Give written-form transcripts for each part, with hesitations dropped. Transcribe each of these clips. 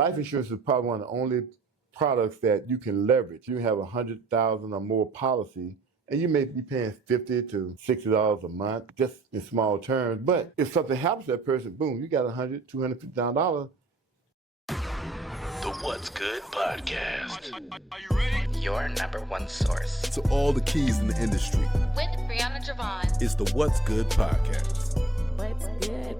life insurance is probably one of the only products that you can leverage. You have 100,000 or more policy, and you may be paying $50 to $60 a month, just in small terms. But if something happens to that person, boom, you got $100, $250,000. The What's Good Podcast. Are you ready? Your number one source to all the keys in the industry. With Brianna Javon. It's the What's Good Podcast. What's good?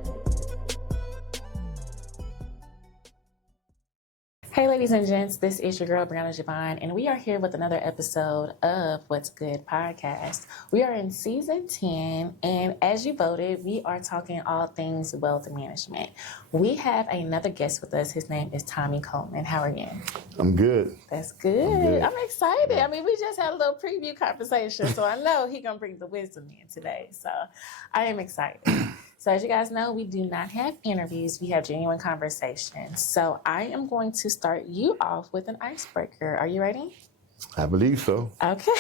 Hey ladies and gents, this is your girl Brianna Javon, and we are here with another episode of What's Good Podcast. We are in season 10, and as you voted, we are talking all things wealth management. We have another guest with us. His name is Tommie Coleman. How are you? I'm good. That's good. I'm excited. I mean, we just had a little preview conversation, so I know he's going to bring the wisdom in today. So I am excited. So as you guys know, we do not have interviews. We have genuine conversations. So I am going to start you off with an icebreaker. Are you ready? I believe so. Okay.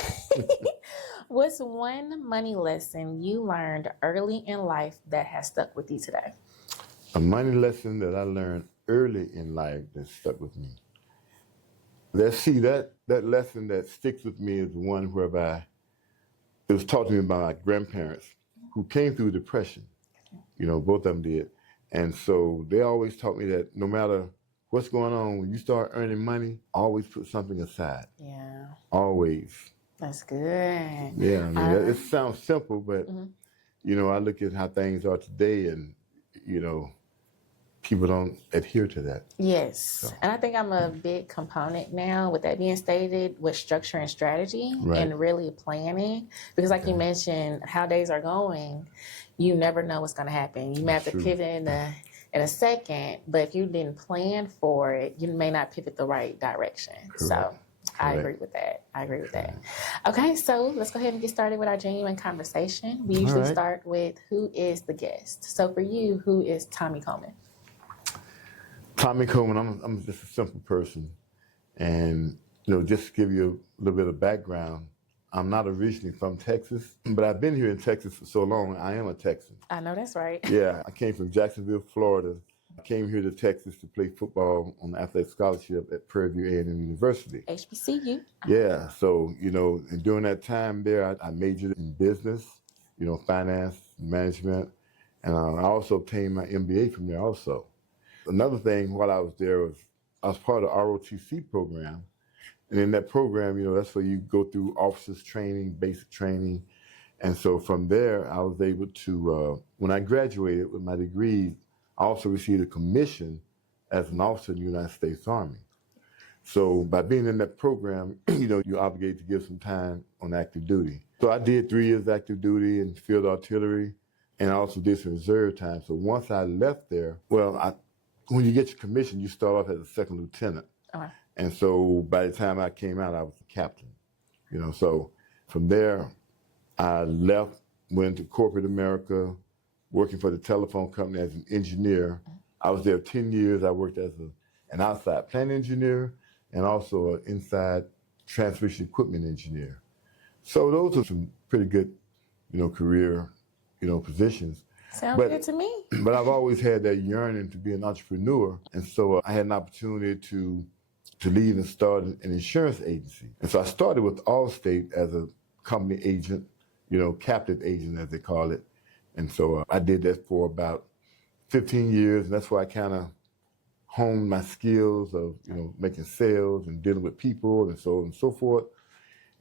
What's one money lesson you learned early in life that has stuck with you today? A money lesson that I learned early in life that stuck with me. Let's see, that lesson that sticks with me is the one whereby it was taught to me by my grandparents who came through depression. You know, both of them did. And so they always taught me that no matter what's going on, when you start earning money, always put something aside. Yeah. Always. That's good. Yeah, I mean, it sounds simple, but, you know, I look at how things are today and, you know, people don't adhere to that. Yes. So. And I think I'm a big component now, with that being stated, with structure and strategy and really planning. Because like you mentioned, how days are going, you never know what's going to happen. You may have to pivot in a second, but if you didn't plan for it, you may not pivot the right direction. Correct. So I agree with that. Okay, so let's go ahead and get started with our genuine conversation. We usually start with who is the guest. So for you, who is Tommie Coleman? Tommie Coleman, I'm just a simple person. And, you know, just to give you a little bit of background, I'm not originally from Texas, but I've been here in Texas for so long, I am a Texan. I know that's right. Yeah, I came from Jacksonville, Florida. I came here to Texas to play football on the athletic scholarship at Prairie View A&M University. HBCU. Yeah, so, you know, and during that time there, I majored in business, you know, finance, management, and I also obtained my MBA from there also. Another thing while I was there was I was part of the ROTC program. And in that program, you know, that's where you go through officers training, basic training. And so from there, I was able to, when I graduated with my degree, I also received a commission as an officer in the United States Army. So by being in that program, you know, you're obligated to give some time on active duty. So I did 3 years active duty in field artillery, and I also did some reserve time. So once I left there, when you get your commission, you start off as a second lieutenant. Okay. And so by the time I came out, I was a captain. You know, so from there, I left, went to corporate America, working for the telephone company as an engineer. I was there 10 years. I worked as an outside plant engineer and also an inside transmission equipment engineer. So those are some pretty good, you know, career, you know, positions. Sounds good to me. But I've always had that yearning to be an entrepreneur. And so I had an opportunity to leave and start an insurance agency. And so I started with Allstate as a company agent, you know, captive agent as they call it. And so I did that for about 15 years. And that's where I kind of honed my skills of, you know, making sales and dealing with people and so on and so forth.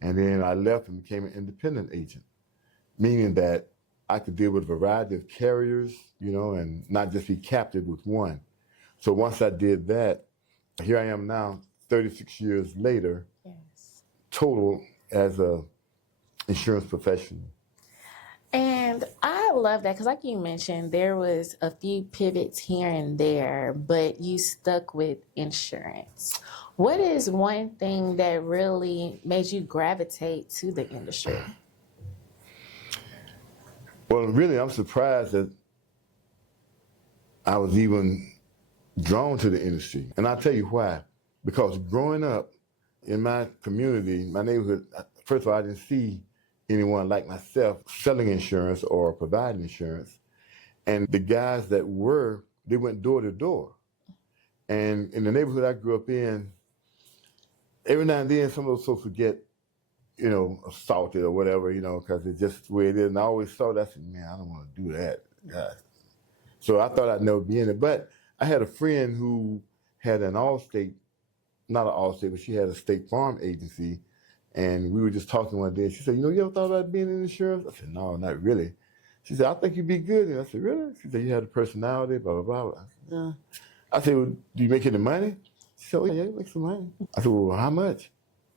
And then I left and became an independent agent, meaning that I could deal with a variety of carriers, you know, and not just be captive with one. So once I did that, here I am now, 36 years later, total as a insurance professional. And I love that because like you mentioned, there was a few pivots here and there, but you stuck with insurance. What is one thing that really made you gravitate to the industry? Well, really, I'm surprised that I was even drawn to the industry. And I'll tell you why. Because growing up in my community, my neighborhood, first of all, I didn't see anyone like myself selling insurance or providing insurance. And the guys that were, they went door to door. And in the neighborhood I grew up in, every now and then some of those folks would get, assaulted or whatever, because it's just the way it is. And I always thought, I said, man, I don't want to do that. God. So I thought I'd never be in it. But I had a friend who had an Allstate, not an Allstate, but she had a State Farm agency. And we were just talking one day. She said, you ever thought about being in insurance? I said, no, not really. She said, I think you'd be good. And I said, really? She said, you had a personality, blah, blah, blah. I said, yeah. I said, well, do you make any money? She said, oh, yeah, you make some money. I said, well, how much?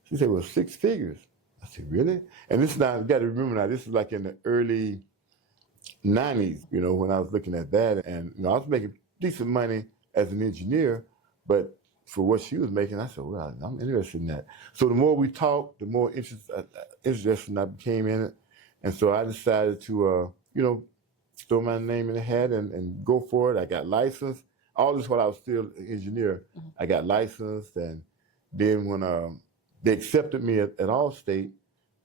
She said, well, 6 figures. I said, really? And this is now, you got to remember now, this is like in the early 90s, when I was looking at that. And, I was making decent money as an engineer, but for what she was making, I said, well, I'm interested in that. So the more we talked, the more interested I became in it. And so I decided to, throw my name in the hat and go for it. I got licensed. All this while I was still an engineer. Mm-hmm. I got licensed, and then when they accepted me at Allstate,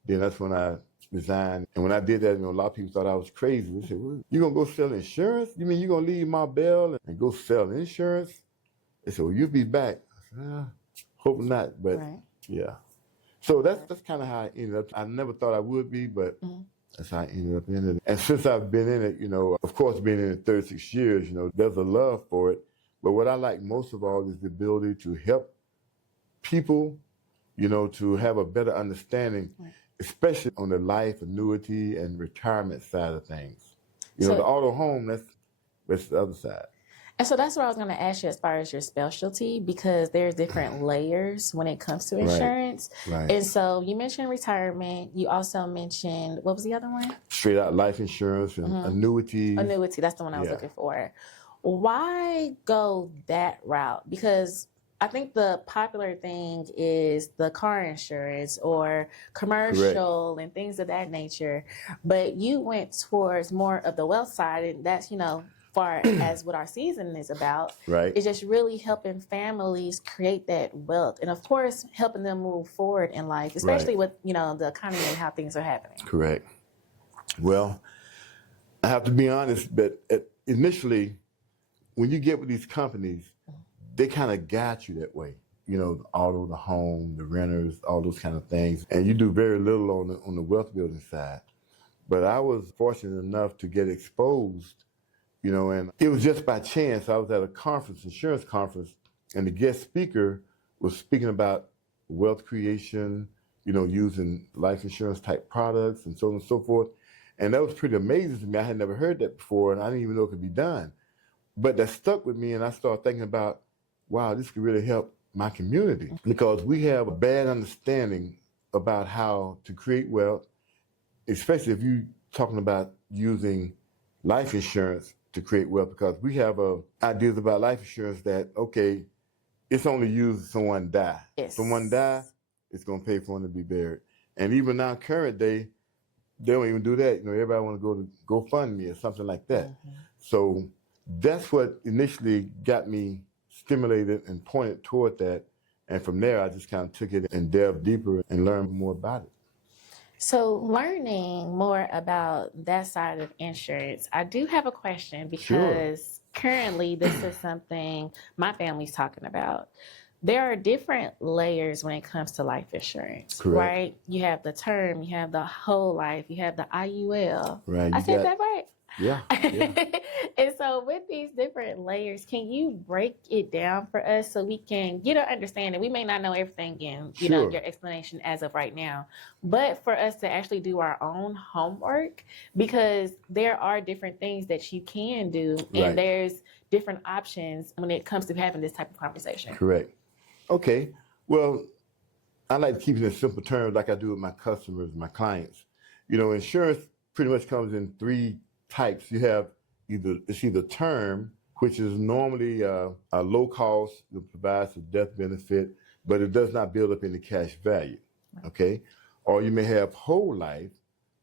then that's when I resigned. And when I did that, a lot of people thought I was crazy. They said, well, you going to go sell insurance? You mean you're going to leave Marbell and go sell insurance? They said, well, you'll be back. I said, hope not, but right. Yeah. So that's kind of how I ended up. I never thought I would be, but that's how I ended up in it. And since I've been in it, of course, being in it 36 years, there's a love for it. But what I like most of all is the ability to help people, to have a better understanding, right, especially on the life, annuity, and retirement side of things. So, the auto home, that's the other side. And so that's what I was going to ask you as far as your specialty, because there's different layers when it comes to insurance. Right. And so you mentioned retirement. You also mentioned, what was the other one? Straight out life insurance and annuity. Annuity, that's the one I was looking for. Why go that route? Because I think the popular thing is the car insurance or commercial, correct, and things of that nature. But you went towards more of the wealth side, and that's, far as what our season is about, right, it's just really helping families create that wealth, and of course helping them move forward in life, especially right, with the economy and how things are happening. Correct. Well, I have to be honest, but initially when you get with these companies, they kind of guide you that way, the auto, the home, the renters, all those kind of things, and you do very little on the wealth building side. But I was fortunate enough to get exposed, and it was just by chance. I was at a conference, insurance conference, and the guest speaker was speaking about wealth creation, using life insurance type products and so on and so forth. And that was pretty amazing to me. I had never heard that before, and I didn't even know it could be done. But that stuck with me, and I started thinking about, wow, this could really help my community, because we have a bad understanding about how to create wealth, especially if you're talking about using life insurance to create wealth, because we have ideas about life insurance that, okay, it's only used if someone die. Yes. Someone die, it's going to pay for them to be buried. And even now, current day, they don't even do that. Everybody want to go to GoFundMe or something like that. Mm-hmm. So that's what initially got me stimulated and pointed toward that. And from there, I just kind of took it and delved deeper and learned more about it. So learning more about that side of insurance, I do have a question, because currently this is something my family's talking about. There are different layers when it comes to life insurance, correct, right? You have the term, you have the whole life, you have the IUL. Right. I said that right? Yeah. And so with these different layers, can you break it down for us so we can get an understanding? We may not know everything in your explanation as of right now, but for us to actually do our own homework, because there are different things that you can do, and there's different options when it comes to having this type of conversation. Correct. Okay. Well, I like to keep it in simple terms, like I do with my customers, my clients. Insurance pretty much comes in 3 types. You have either term, which is normally a low cost, that provides a death benefit, but it does not build up any cash value, okay? Or you may have whole life,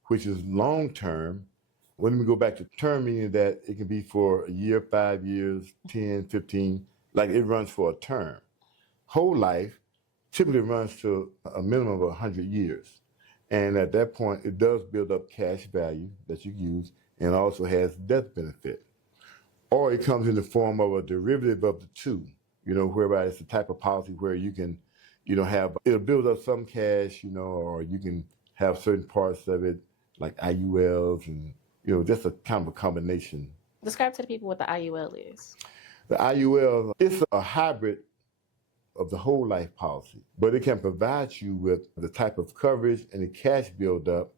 which is long term. Well, let me go back to term, meaning that it can be for a year, 5 years, 10, 15, like it runs for a term. Whole life typically runs to a minimum of 100 years. And at that point, it does build up cash value that you use, and also has death benefit. Or it comes in the form of a derivative of the two, whereby it's the type of policy where you can, it'll build up some cash, or you can have certain parts of it like IULs and, just a kind of a combination. Describe to the people what the IUL is. The IUL is a hybrid of the whole life policy, but it can provide you with the type of coverage and the cash buildup,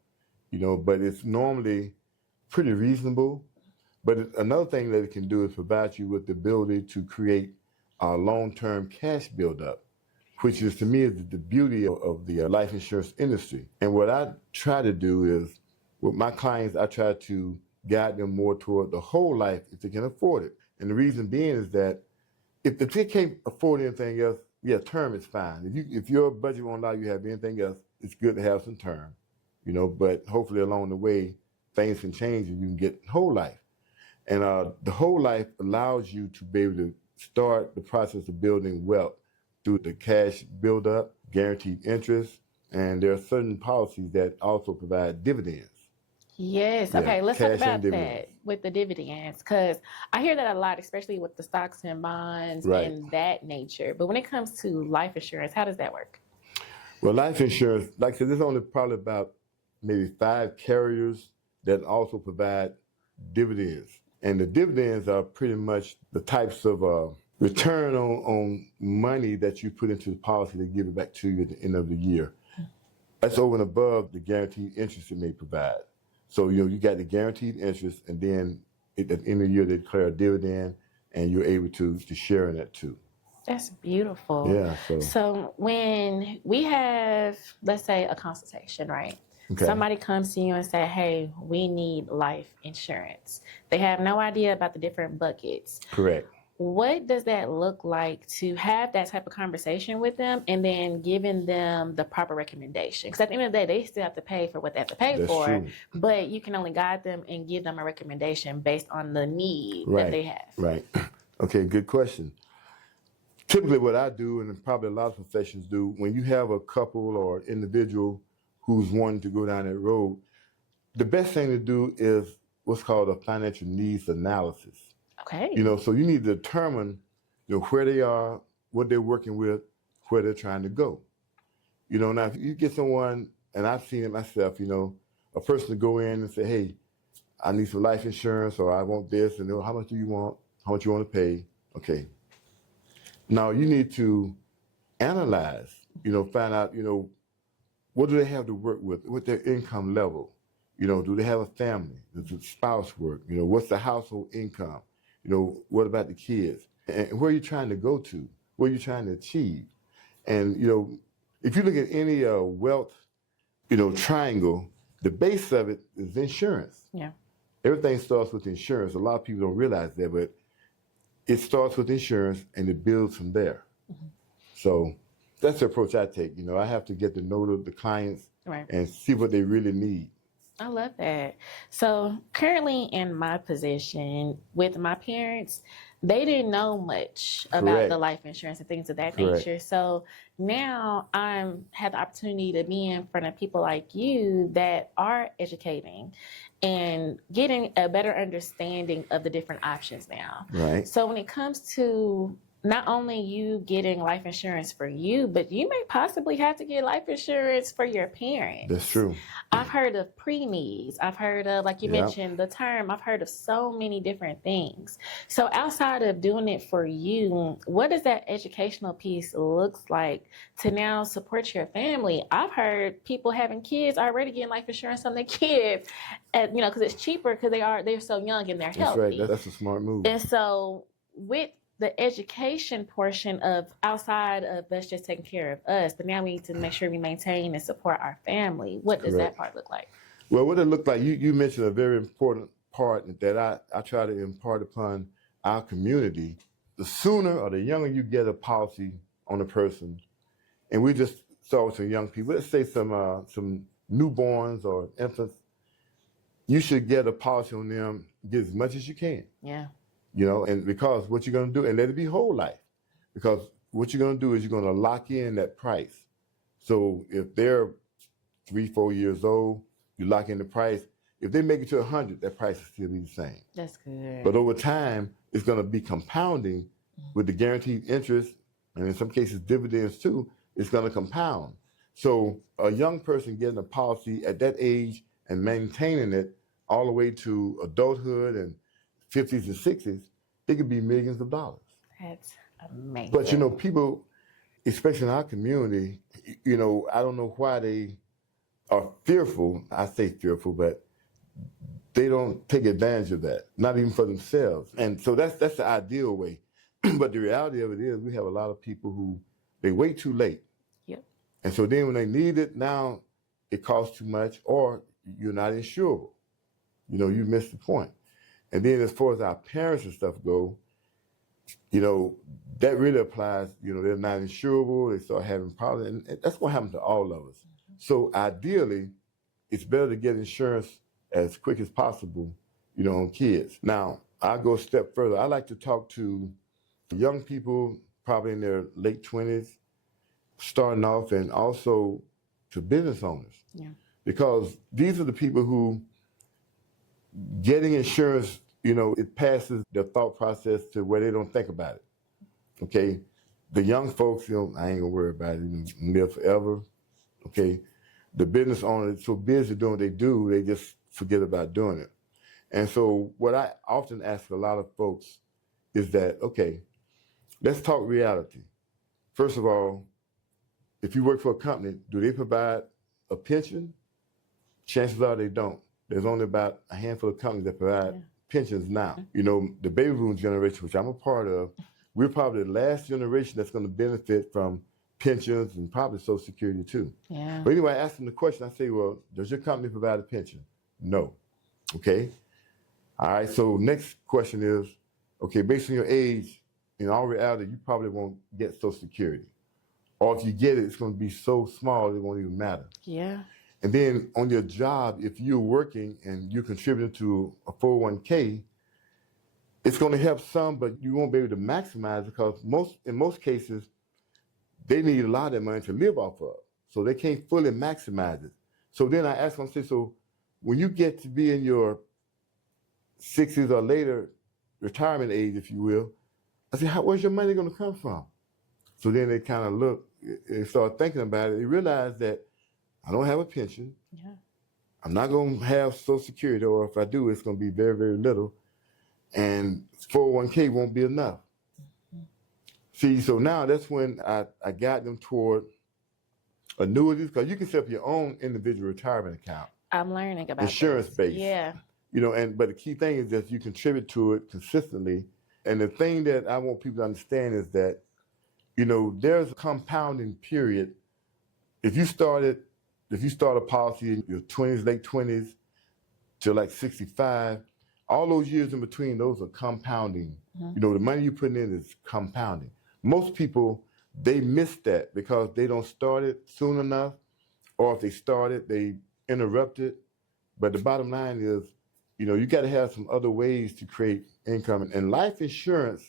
but it's normally pretty reasonable. But another thing that it can do is provide you with the ability to create a long-term cash buildup, which is, to me, is the beauty of the life insurance industry. And what I try to do is, with my clients, I try to guide them more toward the whole life if they can afford it. And the reason being is that if they can't afford anything else, yeah, term is fine. If your budget won't allow you to have anything else, it's good to have some term, but hopefully along the way, things can change and you can get whole life. And the whole life allows you to be able to start the process of building wealth through the cash buildup, guaranteed interest, and there are certain policies that also provide dividends. Yes. Yeah, okay, let's talk cash and about dividends. that with the dividends, because I hear that a lot, especially with the stocks and bonds Right. and that nature. But when it comes to life insurance, how does that work? Well, life insurance, like I said, there's only probably about maybe 5 carriers that also provide dividends. And the dividends are pretty much the types of return on money that you put into the policy to give it back to you at the end of the year. That's over and above the guaranteed interest it may provide. So, you got the guaranteed interest, and then at the end of the year, they declare a dividend, and you're able to share in that too. That's beautiful. Yeah. So when we have, let's say, a consultation, right? Okay. Somebody comes to you and say, hey, we need life insurance. They have no idea about the different buckets. Correct. What does that look like to have that type of conversation with them and then giving them the proper recommendation? Because at the end of the day, they still have to pay for what they have to pay That's for, true. but you can only guide them and give them a recommendation based on the need Right. that they have. Right. Okay, good question. Typically what I do, and probably a lot of professions do, when you have a couple or individual who's wanting to go down that road, the best thing to do is what's called a financial needs analysis. Okay. So you need to determine, where they are, what they're working with, where they're trying to go. Now if you get someone, and I've seen it myself, a person to go in and say, hey, I need some life insurance, or I want this, and how much do you want? How much you want to pay? Okay. Now you need to analyze, find out, what do they have to work with? What's their income level? Do they have a family? Does the spouse work? What's the household income? What about the kids? And where are you trying to go to? What are you trying to achieve? And, if you look at any wealth, triangle, the base of it is insurance. Yeah. Everything starts with insurance. A lot of people don't realize that, but it starts with insurance and it builds from there. Mm-hmm. So that's the approach I take. I have to get to know the clients and see what they really need. I love that. So currently in my position with my parents, they didn't know much about the life insurance and things of that nature. So now I have the opportunity to be in front of people like you that are educating and getting a better understanding of the different options now. Right. So when it comes to not only you getting life insurance for you, but you may possibly have to get life insurance for your parents. That's true. I've heard of preemies. I've heard of, like you mentioned, the term. I've heard of so many different things. So outside of doing it for you, what does that educational piece looks like to now support your family? I've heard people having kids already getting life insurance on their kids, because it's cheaper because they're so young and they're healthy. That's right. That's a smart move. And so with the education portion of outside of us just taking care of us, but now we need to make sure we maintain and support our family. What does that part look like? Well, what it looked like, you mentioned a very important part that I try to impart upon our community. The sooner or the younger you get a policy on a person, and we just saw some young people, let's say some newborns or infants, you should get a policy on them, get as much as you can. Yeah. And because what you're going to do, and let it be whole life, because what you're going to do is you're going to lock in that price. So if they're 3-4 years old, you lock in the price. If they make it to 100, that price will still be the same. That's good. But over time, it's going to be compounding with the guaranteed interest, and in some cases dividends too, it's going to compound. So a young person getting a policy at that age and maintaining it all the way to adulthood and 50s and 60s, it could be millions of dollars. That's amazing. But, you know, people, especially in our community, you know, I don't know why they are fearful. I say fearful, but they don't take advantage of that, not even for themselves. And so that's the ideal way. But the reality of it is we have a lot of people who, they wait too late. Yep. And so then when they need it, now it costs too much or you're not insurable. You know, you missed the point. And then as far as our parents and stuff go, you know, that really applies, you know, they're not insurable, they start having problems, and that's what happens to all of us. So ideally, it's better to get insurance as quick as possible, you know, on kids. Now, I'll go a step further. I like to talk to young people, probably in their late 20s, starting off, and also to business owners. Yeah. Because these are the people who getting insurance, you know, it passes their thought process to where they don't think about it. Okay? The young folks, you know, I ain't gonna worry about it, you know, live forever. Okay? The business owners, so busy doing what they do, they just forget about doing it. And so what I often ask a lot of folks is that, okay, let's talk reality. First of all, if you work for a company, do they provide a pension? Chances are they don't. There's only about a handful of companies that provide pensions now. You know, the baby boom generation, which I'm a part of, we're probably the last generation that's going to benefit from pensions and probably Social Security too. Yeah. But anyway, I ask them the question, I say, well, does your company provide a pension? No. Okay. All right, so next question is, okay, based on your age, in all reality, you probably won't get Social Security. Or if you get it, it's going to be so small it won't even matter. Yeah. And then on your job, if you're working and you're contributing to a 401k, it's going to help some, but you won't be able to maximize because in most cases, they need a lot of that money to live off of. So they can't fully maximize it. So then I ask them, I say, so when you get to be in your 60s or later, retirement age, if you will, I say, where's your money going to come from? So then they kind of look and start thinking about it. They realize that I don't have a pension. Yeah. I'm not going to have Social Security, or if I do, it's going to be very, very little. And 401k won't be enough. Mm-hmm. See, so now that's when I got them toward annuities, because you can set up your own individual retirement account. I'm learning about insurance-based. Yeah. You know, but the key thing is that you contribute to it consistently. And the thing that I want people to understand is that, you know, there's a compounding period. If you start a policy in your 20s, late 20s, to like 65, all those years in between, those are compounding. Mm-hmm. You know, the money you're putting in is compounding. Most people, they miss that because they don't start it soon enough, or if they start it, they interrupt it. But the bottom line is, you know, you got to have some other ways to create income. And life insurance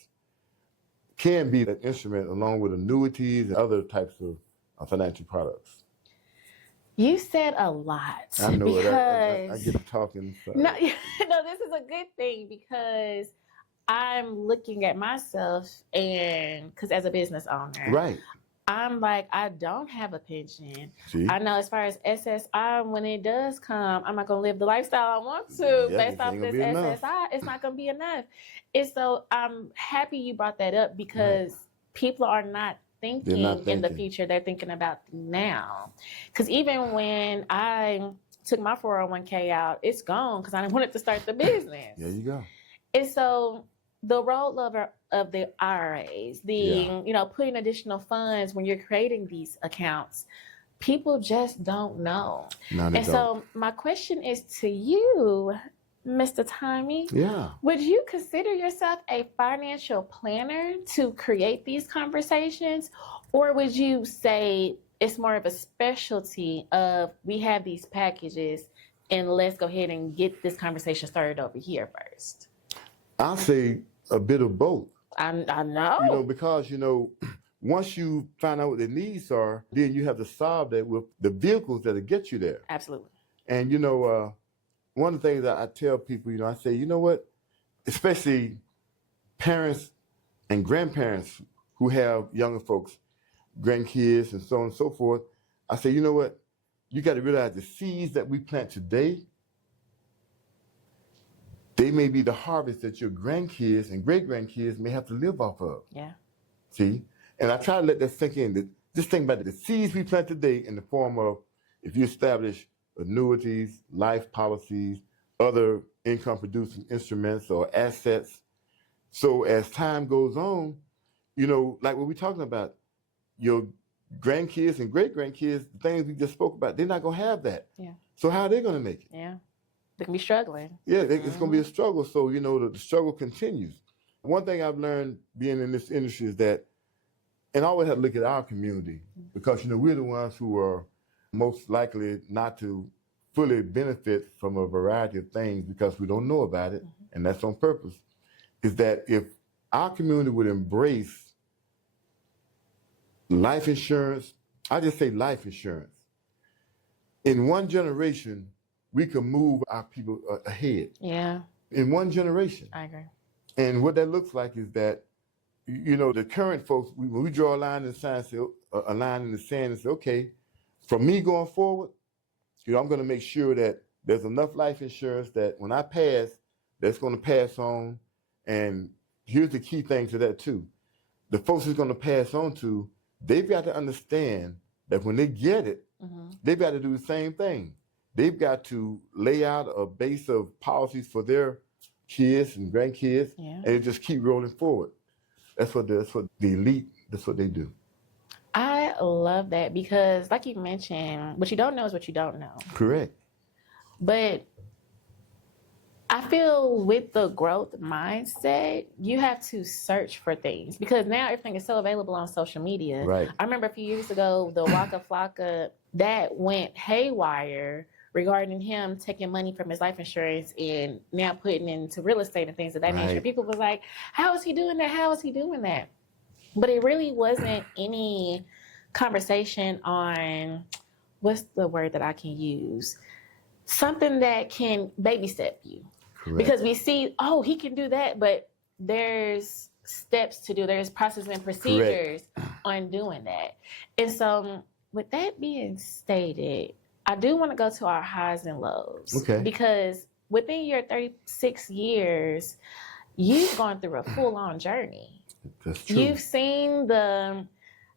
can be that instrument along with annuities and other types of financial products. You said a lot. I know it. I get to talking. So. No, this is a good thing because I'm looking at myself and because as a business owner, right. I'm like, I don't have a pension. See? I know as far as SSI, when it does come, I'm not going to live the lifestyle I want to based off this SSI. It's not going to be enough. And so I'm happy you brought that up because people are not thinking in the future. They're thinking about now. Because even when I took my 401k out, it's gone because I didn't want it to start the business. There you go. And so the role of the IRAs, you know, putting additional funds when you're creating these accounts, people just don't know. No, they don't. So my question is to you, Mr. Tommie. Yeah. Would you consider yourself a financial planner to create these conversations? Or would you say it's more of a specialty of we have these packages and let's go ahead and get this conversation started over here first? I'll say a bit of both. I know. You know, because, you know, once you find out what their needs are, then you have to solve that with the vehicles that'll get you there. Absolutely. And, you know, one of the things that I tell people, you know, I say, you know what, especially parents and grandparents who have younger folks, grandkids and so on and so forth, I say, you know what? You got to realize the seeds that we plant today, they may be the harvest that your grandkids and great-grandkids may have to live off of. Yeah. See? And I try to let that sink in. Just think about it. The seeds we plant today in the form of, if you establish annuities, life policies, other income-producing instruments or assets. So as time goes on, you know, like what we're talking about, your grandkids and great-grandkids, the things we just spoke about, they're not going to have that. Yeah. So how are they going to make it? Yeah. They can be struggling. Yeah, it's going to be a struggle. So, you know, the struggle continues. One thing I've learned being in this industry is that, and I always have to look at our community, because, you know, we're the ones who are most likely not to fully benefit from a variety of things because we don't know about it, and that's on purpose, is that if our community would embrace life insurance, I just say life insurance, in one generation, we can move our people ahead. Yeah. In one generation. I agree. And what that looks like is that, you know, the current folks, when we draw a line in the sand, a line in the sand and say, okay, from me going forward, you know, I'm going to make sure that there's enough life insurance that when I pass, that's going to pass on. And here's the key thing to that too. The folks who's going to pass on to, they've got to understand that when they get it, they've got to do the same thing. They've got to lay out a base of policies for their kids and grandkids, and just keep rolling forward. That's what the elite, that's what they do. I love that because, like you mentioned, what you don't know is what you don't know. Correct. But I feel with the growth mindset, you have to search for things because now everything is so available on social media. Right. I remember a few years ago, the Waka Flocka, that went haywire regarding him taking money from his life insurance and now putting into real estate and things of that nature. People was like, how is he doing that? How is he doing that? But it really wasn't any conversation on, what's the word that I can use? Something that can baby step you. Correct. Because we see, oh, he can do that, but there's steps to do. There's processes and procedures on doing that. And so with that being stated, I do want to go to our highs and lows. Okay. Because within your 36 years, you've gone through a full-on journey. That's true. You've seen the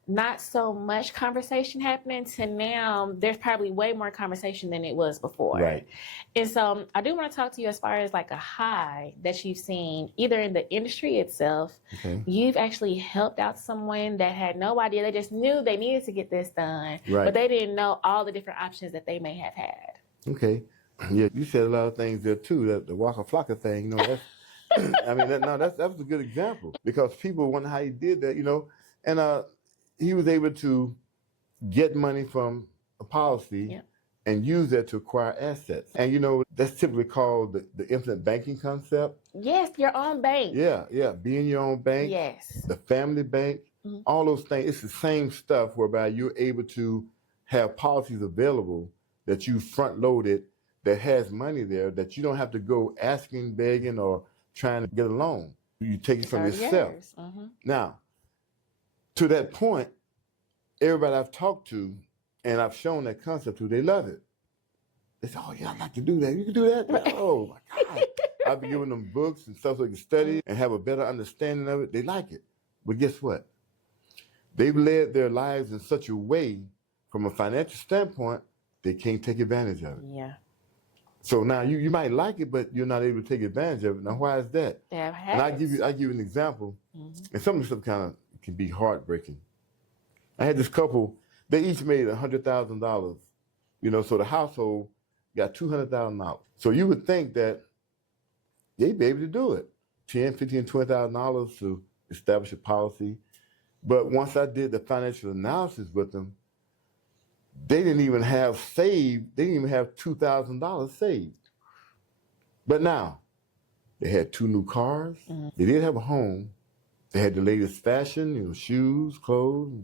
not so much conversation happening to now there's probably way more conversation than it was before. Right. And so I do want to talk to you as far as like a high that you've seen either in the industry itself. Okay. You've actually helped out someone that had no idea. They just knew they needed to get this done, but they didn't know all the different options that they may have had. Okay. Yeah, you said a lot of things there too. The Waka Flocka thing, you know, that's, I mean, that was a good example because people wonder how he did that, you know, and he was able to get money from a policy and use that to acquire assets. And, you know, that's typically called the infinite banking concept. Yes, your own bank. Yeah, being your own bank. Yes. The family bank, all those things. It's the same stuff whereby you're able to have policies available that you front-loaded that has money there that you don't have to go asking, begging, or trying to get a loan. You take it from yourself. Now, to that point, everybody I've talked to and I've shown that concept to, they love it. They say, oh, yeah, I'd like to do that. You can do that? Oh, my God. I've been giving them books and stuff so they can study and have a better understanding of it. They like it. But guess what? They've led their lives in such a way, from a financial standpoint, they can't take advantage of it. Yeah. So now you might like it, but you're not able to take advantage of it. Now, why is that? And I give you an example, and some of the stuff kind of can be heartbreaking. I had this couple, they each made $100,000, you know, so the household got $200,000. So you would think that they'd be able to do it, $10,000, $15,000, $20,000 to establish a policy. But once I did the financial analysis with them, they didn't even have $2,000 saved. But now, they had 2 new cars, they did have a home, they had the latest fashion, you know, shoes, clothes,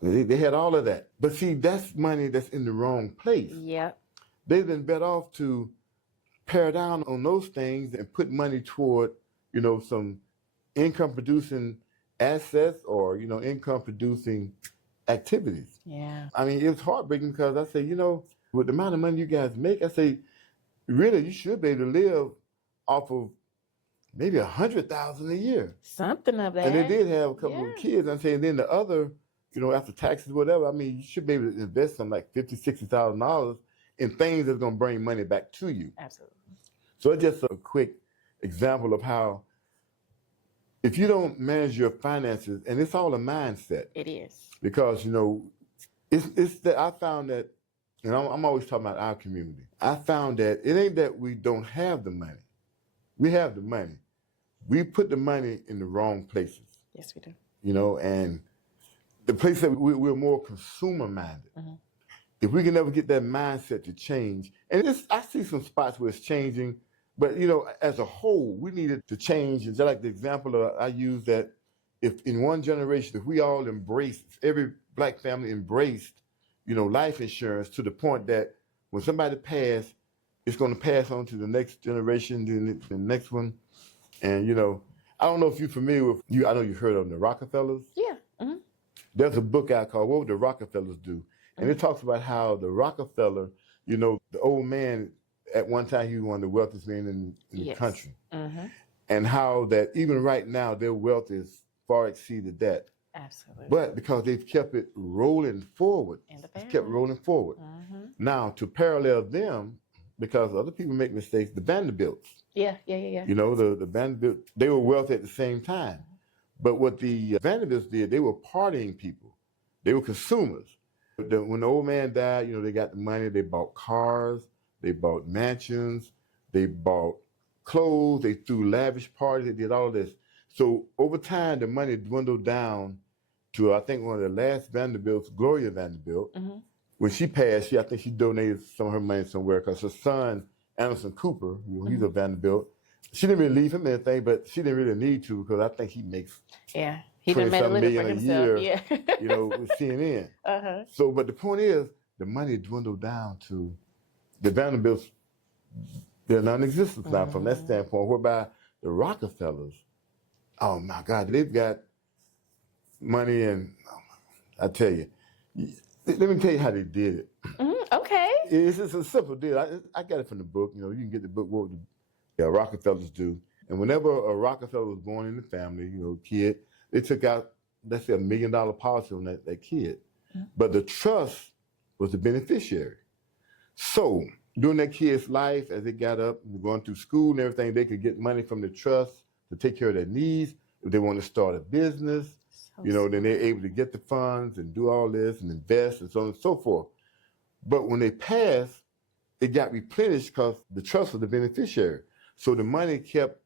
they had all of that. But see, that's money that's in the wrong place. Yep. They've been better off to pare down on those things and put money toward, you know, some income producing assets or, income producing activities. Yeah. I mean, it was heartbreaking because I say, with the amount of money you guys make, I say, really, you should be able to live off of maybe $100,000 a year. Something of that. And they did have a couple of kids. I'm saying then the other, after taxes, whatever, I mean, you should be able to invest some like $50,000, $60,000 in things that's going to bring money back to you. Absolutely. So it's just a quick example of how if you don't manage your finances, and it's all a mindset. It is. Because, it's that I found that, and I'm always talking about our community. I found that it ain't that we don't have the money. We have the money. We put the money in the wrong places. Yes, we do. And the place that we're more consumer minded. Mm-hmm. If we can never get that mindset to change, and I see some spots where it's changing, but as a whole, we need it to change. And just like the example I use that if in one generation, if we all embraced, every black family embraced, life insurance to the point that when somebody passed, it's going to pass on to the next generation, the next one. And, I don't know if you're familiar with, I know you've heard of the Rockefellers. Yeah. Mm-hmm. There's a book out called What Would the Rockefellers Do? And it talks about how the Rockefeller, the old man, at one time he was one of the wealthiest men in the country. Mm-hmm. And how that even right now their wealth is far exceeded that. Absolutely. But because they've kept it rolling forward. It's kept rolling forward. Mm-hmm. Now, to parallel them, because other people make mistakes, the Vanderbilts. Yeah. The Vanderbilts, they were wealthy at the same time. But what the Vanderbilts did, they were partying people. They were consumers. When the old man died, they got the money, they bought cars, they bought mansions, they bought clothes, they threw lavish parties, they did all this. So over time, the money dwindled down to, I think, one of the last Vanderbilts, Gloria Vanderbilt. Mm-hmm. When she passed, I think she donated some of her money somewhere because her son, Anderson Cooper, he's a Vanderbilt. She didn't really leave him anything, but she didn't really need to because I think he makes he done made a living for himself. Year, with CNN. Uh-huh. So, but the point is, the money dwindled down to the Vanderbilts. They're non-existent now from that standpoint. Whereby the Rockefellers, oh my God, they've got money, and I tell you, let me tell you how they did it. Mm-hmm. Okay. It's just a simple deal. I got it from the book. You can get the book, What the Rockefellers Do. And whenever a Rockefeller was born in the family, kid, they took out, let's say, $1 million policy on that kid. Mm-hmm. But the trust was the beneficiary. So during that kid's life, as they got up and going through school and everything, they could get money from the trust to take care of their needs. If they want to start a business, then they're able to get the funds and do all this and invest and so on and so forth. But when they passed, it got replenished because the trust was the beneficiary. So the money kept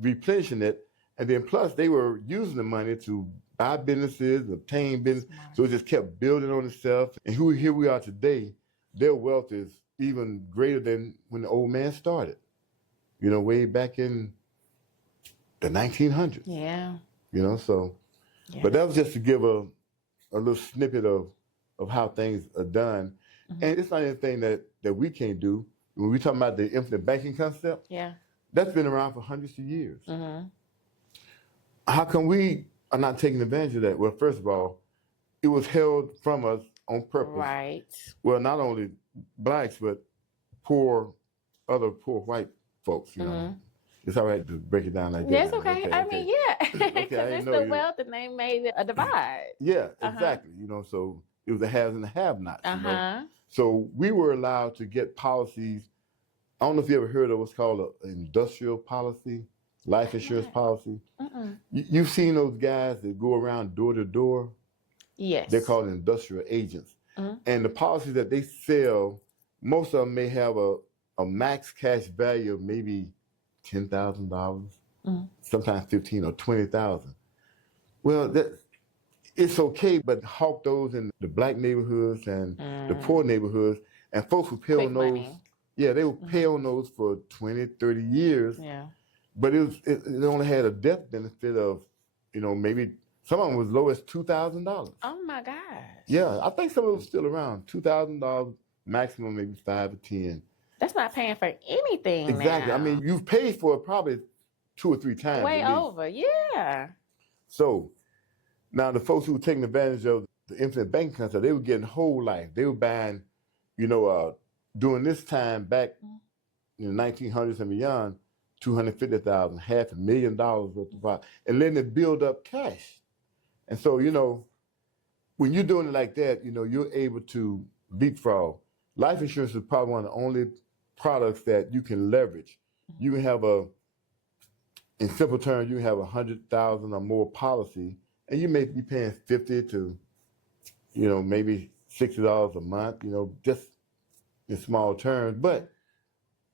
replenishing it. And then plus they were using the money to buy businesses, obtain business. So it just kept building on itself. And here we are today. Their wealth is even greater than when the old man started, way back in the 1900s. Yeah. So, but that was just to give a little snippet of how things are done. Mm-hmm. And it's not anything that we can't do. When we talk about the infinite banking concept, that's been around for hundreds of years. Mm-hmm. How come we are not taking advantage of that? Well, first of all, it was held from us on purpose. Right. Well, not only blacks, but other poor white folks, Mm-hmm. It's all right to break it down like that. That's okay. I mean, because it's the wealth and they made a divide. Yeah, exactly. So it was the haves and the have-nots. So we were allowed to get policies. I don't know if you ever heard of what's called an industrial policy, life insurance policy. You've seen those guys that go around door to door? Yes. They're called industrial agents. And the policies that they sell, most of them may have a max cash value of maybe $10,000, sometimes $15,000 or $20,000. Well, it's okay, but hawk those in the black neighborhoods and the poor neighborhoods, and folks will pay on those. Money. Yeah, they will pay on those for 20, 30 years. Yeah. But it only had a death benefit of, maybe some of them was low as $2,000. Oh my gosh. Yeah, I think some of them was still around $2,000, maximum maybe 5 to 10. That's not paying for anything. Exactly. Now. I mean, you've paid for it probably 2 or 3 times. Way at least. over, yeah. So now the folks who were taking advantage of the infinite banking concept, they were getting whole life. They were buying, during this time back in the 1900s and beyond, $250,000, $500,000 worth of product, and letting it build up cash. And so, when you're doing it like that, you're able to leapfrog. Life insurance is probably one of the only products that you can leverage. You can have in simple terms, you have 100,000 or more policy, and you may be paying 50 to, maybe $60 a month, just in small terms. But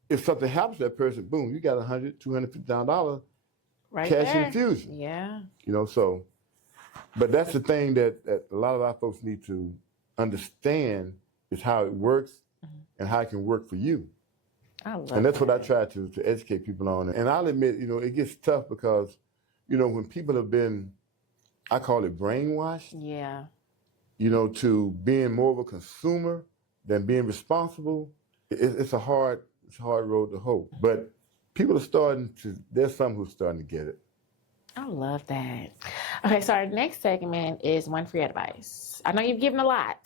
if something happens to that person, boom, you got $100,000, $250,000 Right cash there. infusion. Yeah. But that's the thing that a lot of our folks need to understand is how it works and how it can work for you. I love And that's that. what I try to educate people on. And I'll admit, it gets tough because, when people have been, I call it brainwashed, Yeah. to being more of a consumer than being responsible, it's a hard road to hoe. But people are there's some who's starting to get it. I love that. Okay, so our next segment is one free advice. I know you've given a lot,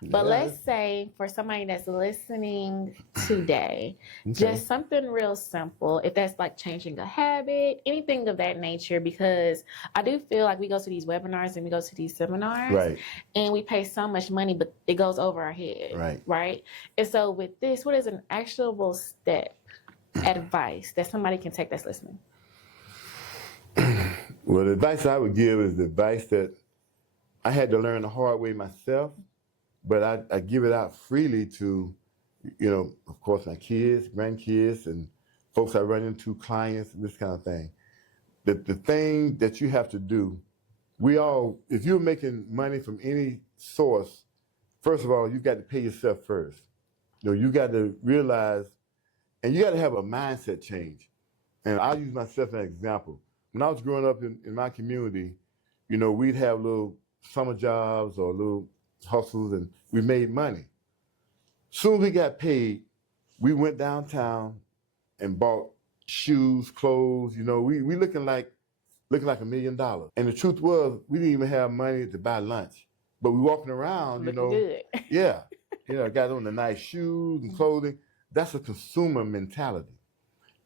but let's say for somebody that's listening today, just something real simple, if that's like changing a habit, anything of that nature, because I do feel like we go to these webinars and we go to these seminars, Right. and we pay so much money, but it goes over our head, right? And so with this, what is an actionable step, advice that somebody can take that's listening? Well, the advice I would give is the advice that I had to learn the hard way myself, but I give it out freely to, of course, my kids, grandkids, and folks I run into, clients, and this kind of thing. The thing that you have to do, if you're making money from any source, first of all, you've got to pay yourself first. You got to realize, and you got to have a mindset change. And I'll use myself as an example. When I was growing up in my community, we'd have little summer jobs or little hustles, and we made money. Soon as we got paid, we went downtown and bought shoes, clothes. We looking like $1 million. And the truth was, we didn't even have money to buy lunch, but we walking around, Looking good. yeah, got on the nice shoes and clothing. That's a consumer mentality,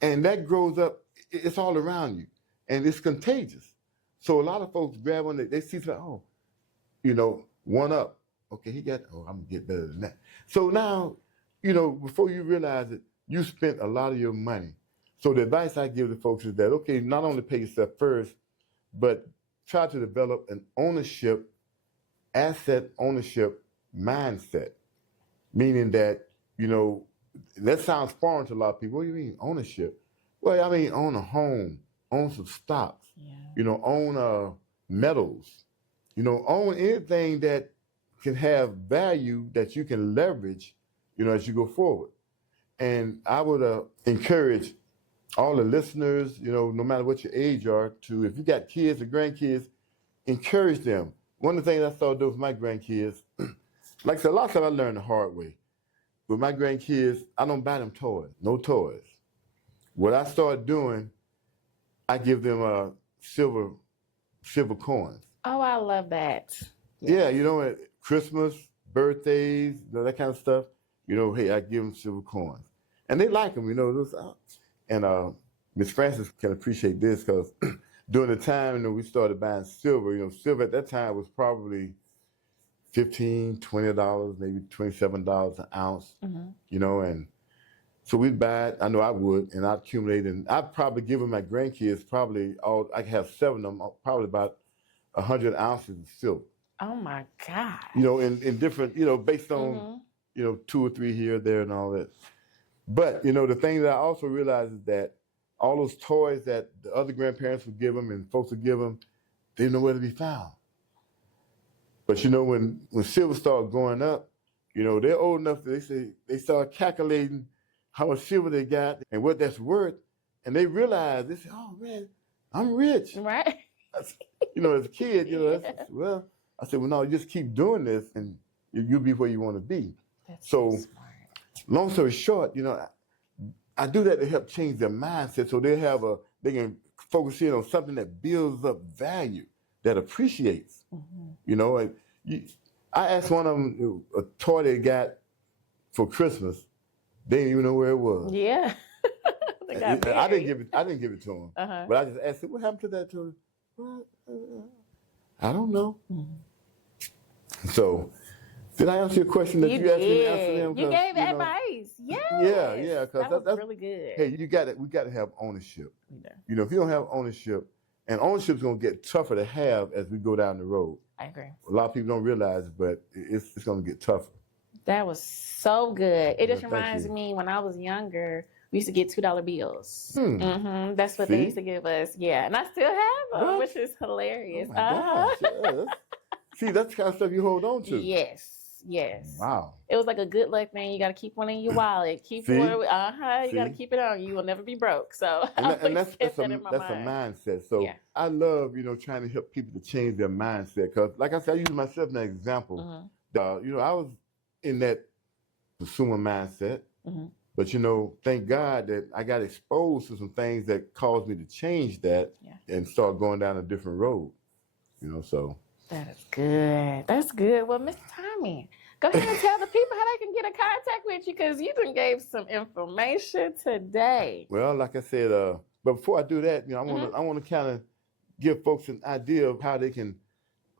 and that grows up. It's all around you. And it's contagious. So a lot of folks grab on it, they see something, one up. Okay, I'm gonna get better than that. So now, before you realize it, you spent a lot of your money. So the advice I give to folks is that, okay, not only pay yourself first, but try to develop an asset ownership mindset. Meaning that, that sounds foreign to a lot of people. What do you mean ownership? Well, I mean own a home, own some stocks, own metals, own anything that can have value that you can leverage, as you go forward. And I would encourage all the listeners, no matter what your age are, to, if you got kids or grandkids, encourage them. One of the things I started doing with my grandkids, like I said, a lot of times I learned the hard way. With my grandkids, I don't buy them toys, no toys. What I started doing, I give them silver coins. Oh, I love that. Yeah, at Christmas, birthdays, that kind of stuff. Hey, I give them silver coins, and they like them. And Miss Francis can appreciate this because during the time we started buying silver. Silver at that time was probably $15, $20, maybe $27 an ounce. And so we'd buy it. I know I would, and I'd accumulate, and I'd probably give them my grandkids I could have 7 of them, probably about 100 ounces of silver. Oh my God. In different, based on, 2 or 3 here, there, and all that. But, the thing that I also realized is that all those toys that the other grandparents would give them and folks would give them, they didn't know where to be found. But, when silver started going up, they're old enough that they start calculating how much silver they got and what that's worth. And they realize, they say, oh man, I'm rich. Right. As a kid, I said, well, no, you just keep doing this and you'll be where you want to be. That's so smart. Long story short, I do that to help change their mindset so they can focus in on something that builds up value, that appreciates. You know, I asked one of them a toy they got for Christmas. They didn't even know where it was. Yeah. I didn't give it to him. But I just asked him, what happened to that toy? Well, I don't know. So, did I answer your question that you asked me to answer them? You gave advice. Yes. Yeah. Because that's really good. Hey, we got to have ownership. Yeah. You know, if you don't have ownership, and ownership's going to get tougher to have as we go down the road. I agree. A lot of people don't realize it, but it's going to get tougher. That was so good. It just reminds me when I was younger, we used to get $2 bills. That's what they used to give us. Yeah, and I still have them, which is hilarious. Oh my gosh, See, that's the kind of stuff you hold on to. Yes. Wow. It was like a good luck thing. You got to keep one in your wallet. Keep one. You got to keep it on. You will never be broke. So and that's a mindset. So I love, trying to help people to change their mindset. Because like I said, I use myself as an example. I was in that consumer mindset. But, thank God that I got exposed to some things that caused me to change that and start going down a different road, so. That is good. That's good. Well, Mr. Tommie, go ahead and tell the people how they can get in contact with you because you done gave some information today. Well, like I said, but before I do that, I want to kind of give folks an idea of how they can,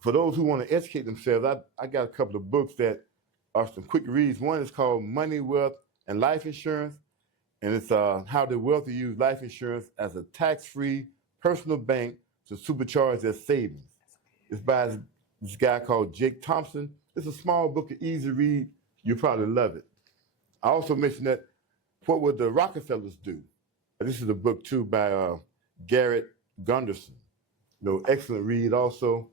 for those who want to educate themselves, I got a couple of books that are some quick reads. One is called Money, Wealth, and Life Insurance, and it's how the wealthy use life insurance as a tax-free personal bank to supercharge their savings. It's by this guy called Jake Thompson. It's a small book, an easy read. You'll probably love it. I also mentioned that What Would the Rockefellers Do? This is a book, too, by Garrett Gunderson. Excellent read also.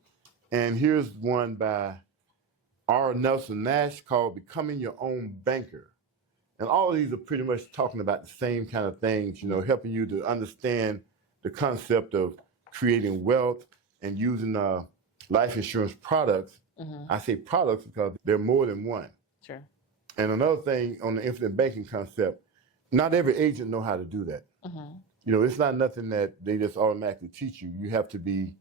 And here's one by R. Nelson Nash called Becoming Your Own Banker. And all of these are pretty much talking about the same kind of things, helping you to understand the concept of creating wealth and using life insurance products. I say products because they're more than one. Sure. And another thing on the infinite banking concept, not every agent know how to do that. It's not nothing that they just automatically teach you. You have to be,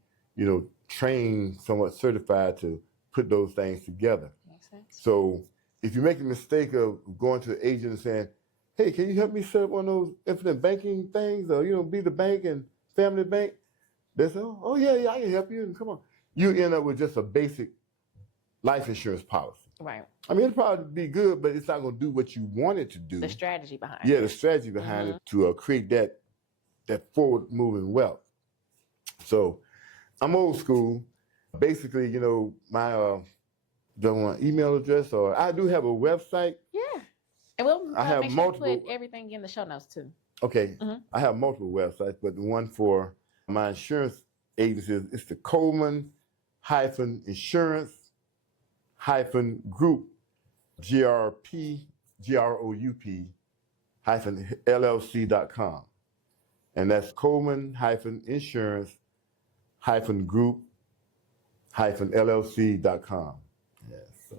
trained, somewhat certified to put those things together. Makes sense. So if you make the mistake of going to the agent and saying, hey, can you help me set up one of those infinite banking things or, be the bank and family bank? They say, oh yeah, I can help you. And come on. You end up with just a basic life insurance policy. Right. I mean, it'll probably be good, but it's not going to do what you want it to do. The strategy behind it. Yeah, the strategy behind it to create that forward-moving wealth. So I'm old school. Basically, my email address, or I do have a website. Yeah. And we'll make sure to put everything in the show notes, too. Okay. I have multiple websites, but the one for my insurance agency is the Coleman Insurance Group, GROUP LLC.com. And that's Coleman Insurance Group LLC.com. Yeah, so.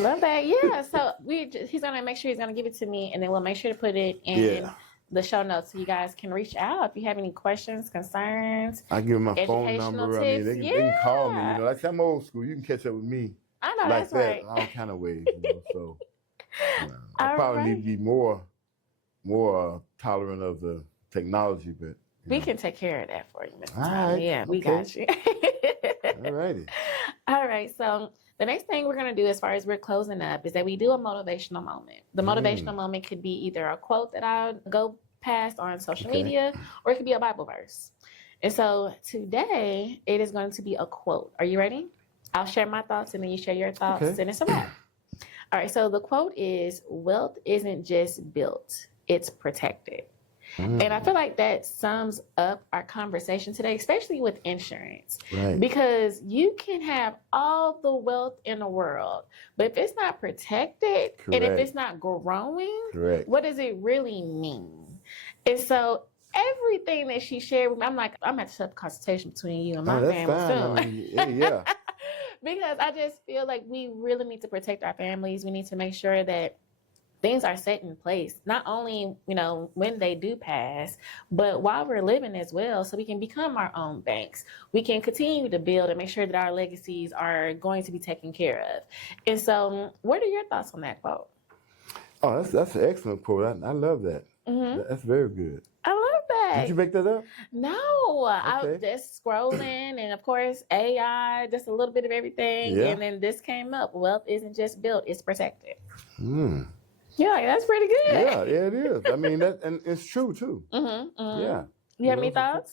Love that. Yeah. So he's going to make sure he's going to give it to me, and then we'll make sure to put it in the show notes so you guys can reach out if you have any questions, concerns. I give them my phone number. Tips. I mean, they can call me. Like I said, I'm old school. You can catch up with me. I know, like that's right. All kind of ways. So I probably need to be more tolerant of the technology, but we can take care of that for you, Mr. All Tommie. right. Yeah, we got you. All righty. All right. So the next thing we're going to do as far as we're closing up is that we do a motivational moment. The motivational moment could be either a quote that I go past on social media, or it could be a Bible verse. And so today it is going to be a quote. Are you ready? I'll share my thoughts and then you share your thoughts and it's a wrap. All right. So the quote is, wealth isn't just built, it's protected. And I feel like that sums up our conversation today, especially with insurance. Right. Because you can have all the wealth in the world, but if it's not protected and if it's not growing, what does it really mean? And so everything that she shared with me, I'm like, I'm going to set up a consultation between you and my family soon. I mean, yeah. Because I just feel like we really need to protect our families. We need to make sure that things are set in place, not only, when they do pass, but while we're living as well, so we can become our own banks. We can continue to build and make sure that our legacies are going to be taken care of. And so what are your thoughts on that quote? Oh, that's an excellent quote. I love that. Mm-hmm. That's very good. I love that. Did you make that up? No, Okay. I was just scrolling, and of course, AI, just a little bit of everything. Yeah. And then this came up. Wealth isn't just built, it's protected. Hmm. Yeah, that's pretty good. Yeah, it is. I mean, and it's true, too. Mm-hmm, mm-hmm. Yeah. You have any thoughts?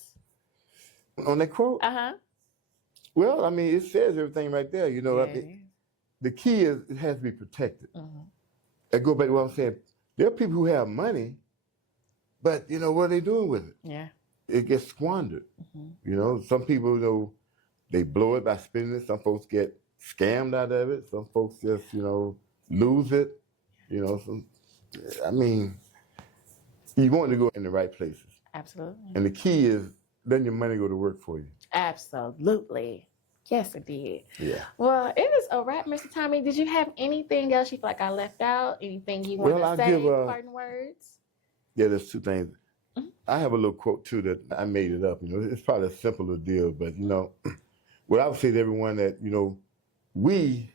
On that quote? Uh-huh. Well, I mean, it says everything right there. The key is it has to be protected. Mm-hmm. I go back to what I'm saying. There are people who have money, but, what are they doing with it? Yeah. It gets squandered. Mm-hmm. Some people, they blow it by spending it. Some folks get scammed out of it. Some folks just, lose it. You want to go in the right places. Absolutely. And the key is letting your money go to work for you. Absolutely. Yes, it did. Yeah. Well, it is a wrap, Mr. Tommie. Did you have anything else you feel like I left out? Anything you want to say? Parting words? Yeah, there's two things. Mm-hmm. I have a little quote, too, that I made it up. It's probably a simpler deal, but, what I would say to everyone that, we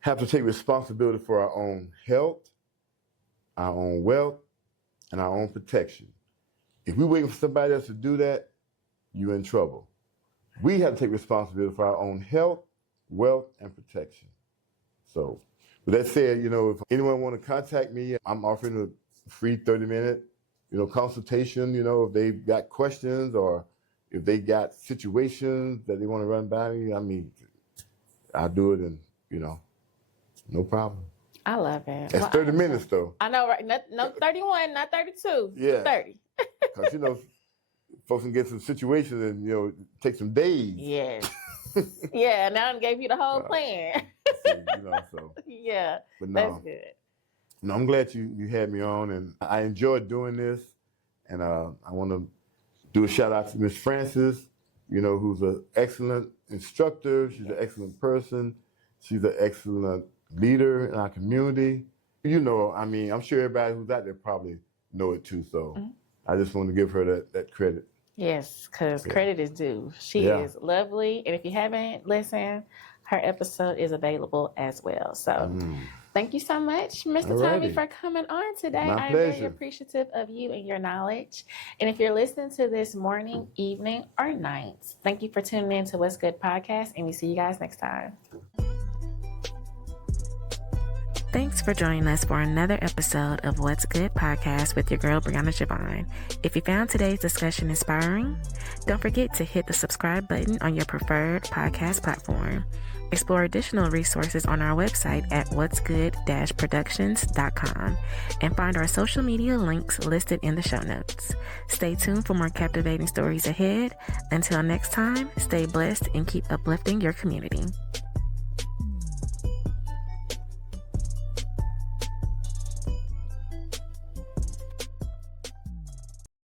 have to take responsibility for our own health, our own wealth, and our own protection. If we're waiting for somebody else to do that, you're in trouble. We have to take responsibility for our own health, wealth, and protection. So, with that said, if anyone want to contact me, I'm offering a free 30-minute, consultation, if they've got questions or if they got situations that they want to run by me, I'll do it and, no problem. I love it. That's 30 minutes, though. I know, right? No 31, not 32. Yeah. 30. Because, folks can get some situations and, take some days. Yes. Yeah, now I gave you the whole plan. So. Yeah, But that's good. No, I'm glad you had me on, and I enjoyed doing this. And I want to do a shout out to Miss Francis, who's an excellent instructor. She's an excellent person. She's an excellent leader in our community. I'm sure everybody who's out there probably know it too. So I just want to give her that credit. Yes, because credit is due. She is lovely. And if you haven't listened, her episode is available as well. So thank you so much, Mr. Tommie, for coming on today. My I'm pleasure. very appreciative of you and your knowledge. And if you're listening to this morning, evening, or night, thank you for tuning in to What's Good Podcast. And we see you guys next time. Thanks for joining us for another episode of What's Good Podcast with your girl, Brianna Javon. If you found today's discussion inspiring, don't forget to hit the subscribe button on your preferred podcast platform. Explore additional resources on our website at what'sgood-productions.com and find our social media links listed in the show notes. Stay tuned for more captivating stories ahead. Until next time, stay blessed and keep uplifting your community.